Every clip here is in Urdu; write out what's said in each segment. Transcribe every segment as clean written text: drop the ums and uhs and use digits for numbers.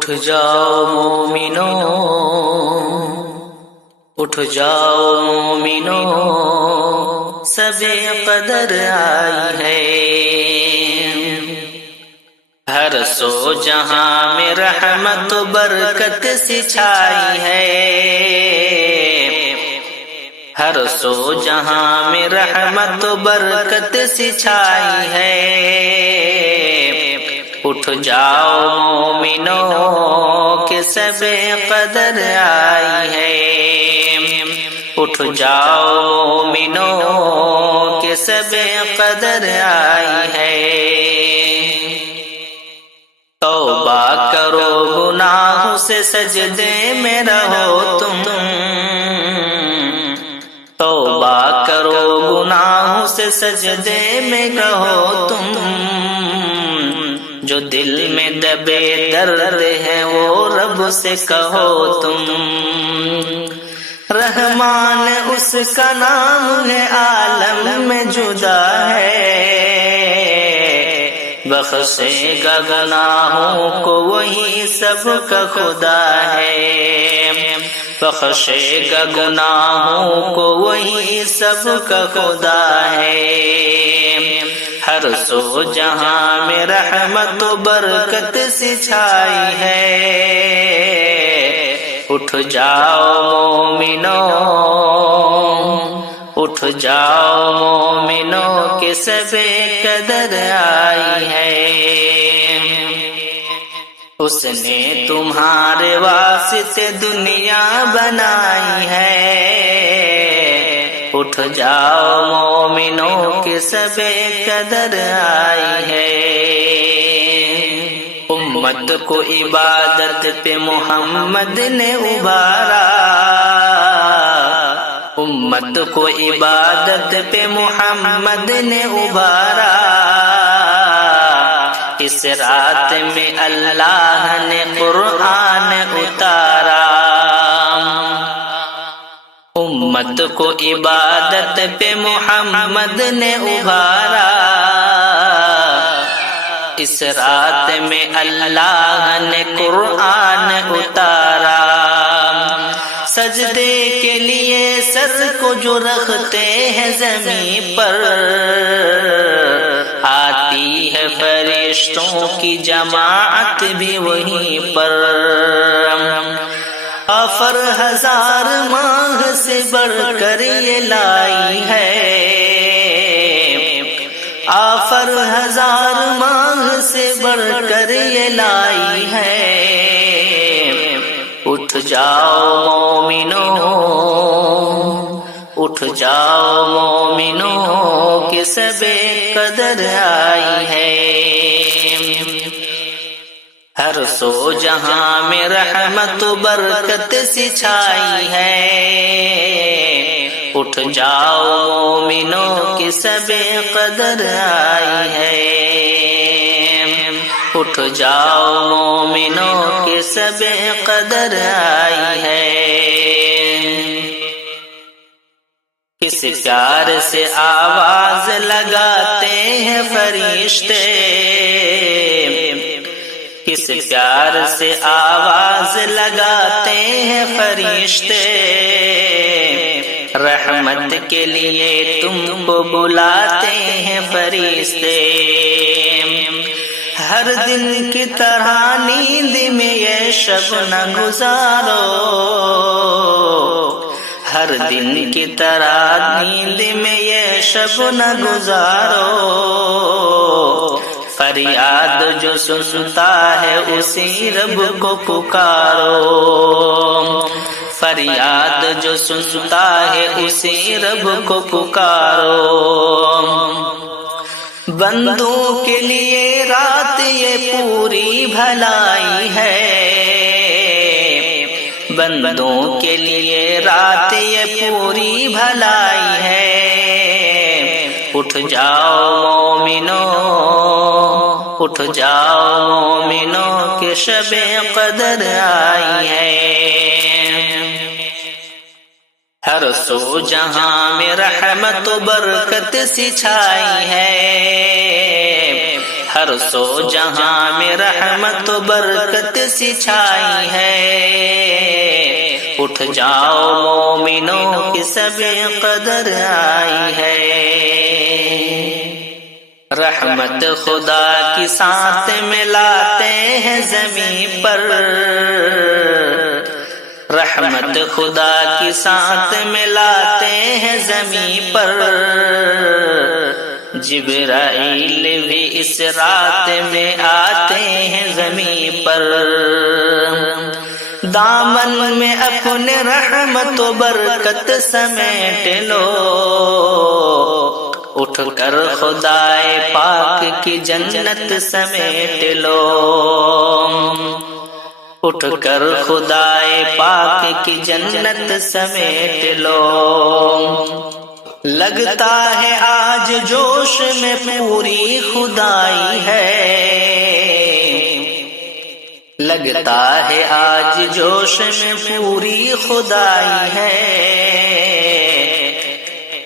اٹھ جاؤ مومنو، اٹھ جاؤ مومنو، سب قدر آئی ہے۔ ہر سو جہاں میں رحمت و برکت سی چھائی ہے، ہر سو جہاں میں رحمت و برکت سی چھائی ہے۔ اٹھ جاؤ مومنو کہ سب قدر آئی ہے، اٹھ جاؤ مومنو کہ سب قدر آئی ہے۔ توبہ کرو گناہوں سے سجدے میں رہو تم، توبہ کرو گناہوں سے سجدے میں رہو تم، جو دل میں دبے درد ہے وہ رب سے کہو تم۔ رحمان اس کا نام ہے، عالم میں جدا ہے، بخشے گا گناہوں کو وہی سب کا خدا ہے، بخشے گا گناہوں کو وہی سب کا خدا ہے۔ ہر سو جہاں میں رحمت و برکت سی چھائی ہے، اٹھ جاؤ مومنو، اٹھ جاؤ مومنو کہ سب قدر آئی ہے۔ اس نے تمہارے واسطے دنیا بنائی ہے، اٹھ جاؤ مومنو کہ سب قدر آئی ہے۔ امت کو عبادت پہ محمد نے ابھارا، امت کو عبادت پہ محمد نے ابھارا، اس رات میں اللہ نے قرآن اتارا۔ امت کو عبادت پہ محمد نے ابھارا، اس رات میں اللہ نے قرآن اتارا۔ سجدے کے لیے سر کو جو رکھتے ہیں زمین پر، آتی ہے فرشتوں کی جماعت بھی وہیں پر۔ آفر ہزار ماہ سے بڑھ کر یہ لائی ہے، آفر ہزار ماہ سے بڑھ کر یہ لائی ہے۔ اٹھ جاؤ مومنو، اٹھ جاؤ مومنو کہ سب قدر آئی ہے۔ ہر سو جہاں میں رحمت و برکت سی چھائی ہے، اٹھ جاؤ مومنو کہ سب قدر آئی ہے، اٹھ جاؤ مومنو کہ سب قدر آئی ہے۔ کس پیار سے آواز لگاتے ہیں فرشتے، کس پیار سے آواز لگاتے ہیں فرشتے، رحمت کے لیے تم کو بلاتے ہیں فرشتے۔ ہر دن کی طرح نیند میں یہ شب نہ گزارو، ہر دن کی طرح نیند میں یہ شب نہ گزارو، فریاد جو سنتا ہے اسی رب کو پکارو، فریاد جو سنتا ہے اسی رب کو پکارو۔ بندوں کے لیے رات یہ پوری بھلائی ہے، بندوں کے لیے رات یہ پوری بھلائی ہے۔ اٹھ جاؤ مومنو، اٹھ جاؤ مومنو کہ شب قدر آئی ہے۔ ہر سو جہاں میں رحمت و برکت سی چھائی ہے، ہر سو جہاں میں رحمت و برکت سی چھائی ہے اٹھ جاؤ مومنوں کی سب قدر آئی ہے رحمت خدا کی ساتھ ملاتے ہیں زمین پر رحمت خدا کی ساتھ ملاتے ہیں زمین پر جبرائیل بھی اس رات میں آتے ہیں زمین پر دامن میں اپنے رحمت و برکت سمیٹ لو اٹھ کر خدائے پاک کی جنت سمیٹ لو اٹھ کر خدائے پاک کی جنت سمیٹ لو لگتا ہے آج جوش میں پوری خدائی ہے لگتا ہے آج جوش میں پوری خدائی ہے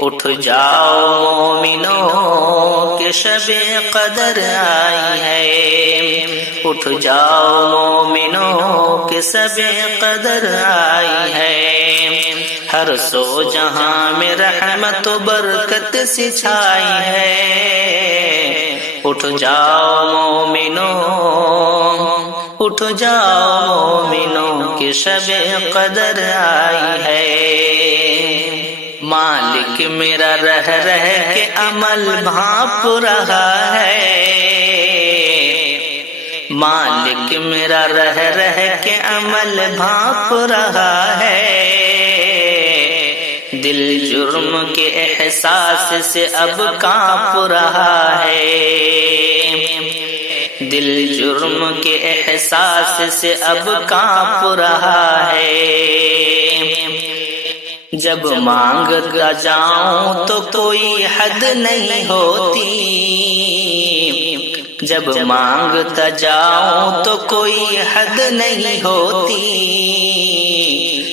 اٹھ جاؤ مومنوں کہ شب قدر آئی ہے اٹھ جاؤ مومنوں کہ شب قدر آئی ہے ہر سو جہاں میں رحمت و برکت سی چھائی ہے اٹھ جاؤ مومنوں اٹھ جاؤ مومنوں کہ شب قدر آئی ہے مالک میرا رہ رہ کے عمل بھانپ رہا ہے مالک میرا رہ رہ کے عمل بھانپ رہا ہے دل جرم کے احساس سے اب کانپ رہا ہے دل جرم کے احساس سے اب کانپ رہا ہے جب مانگتا جاؤں تو کوئی حد نہیں ہوتی جب مانگتا جاؤں تو کوئی حد نہیں ہوتی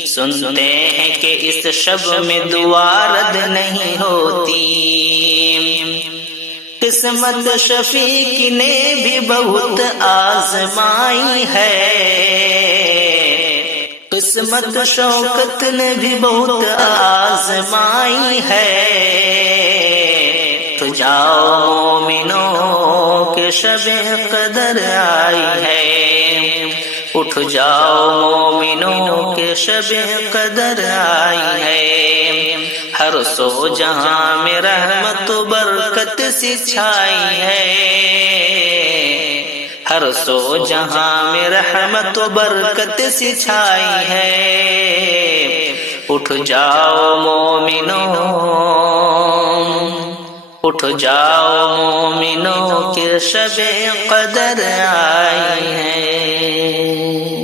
سنتے ہیں کہ اس شب میں دعا رد نہیں ہوتی قسمت شفیق نے بھی بہت آزمائی ہے قسمت شوکت نے بھی بہت آزمائی ہے تو جاؤ مومنوں کہ شب قدر آئی ہے اٹھ جاؤ مومنوں کہ شب قدر آئی ہے ہر سو جہاں میں رحمت و برکت سی چھائی ہے ہر سو جہاں میں رحمت و برکت سی چھائی ہے اٹھ جاؤ مومنوں اٹھ جاؤ مومنوں کہ شب قدر آئی ہے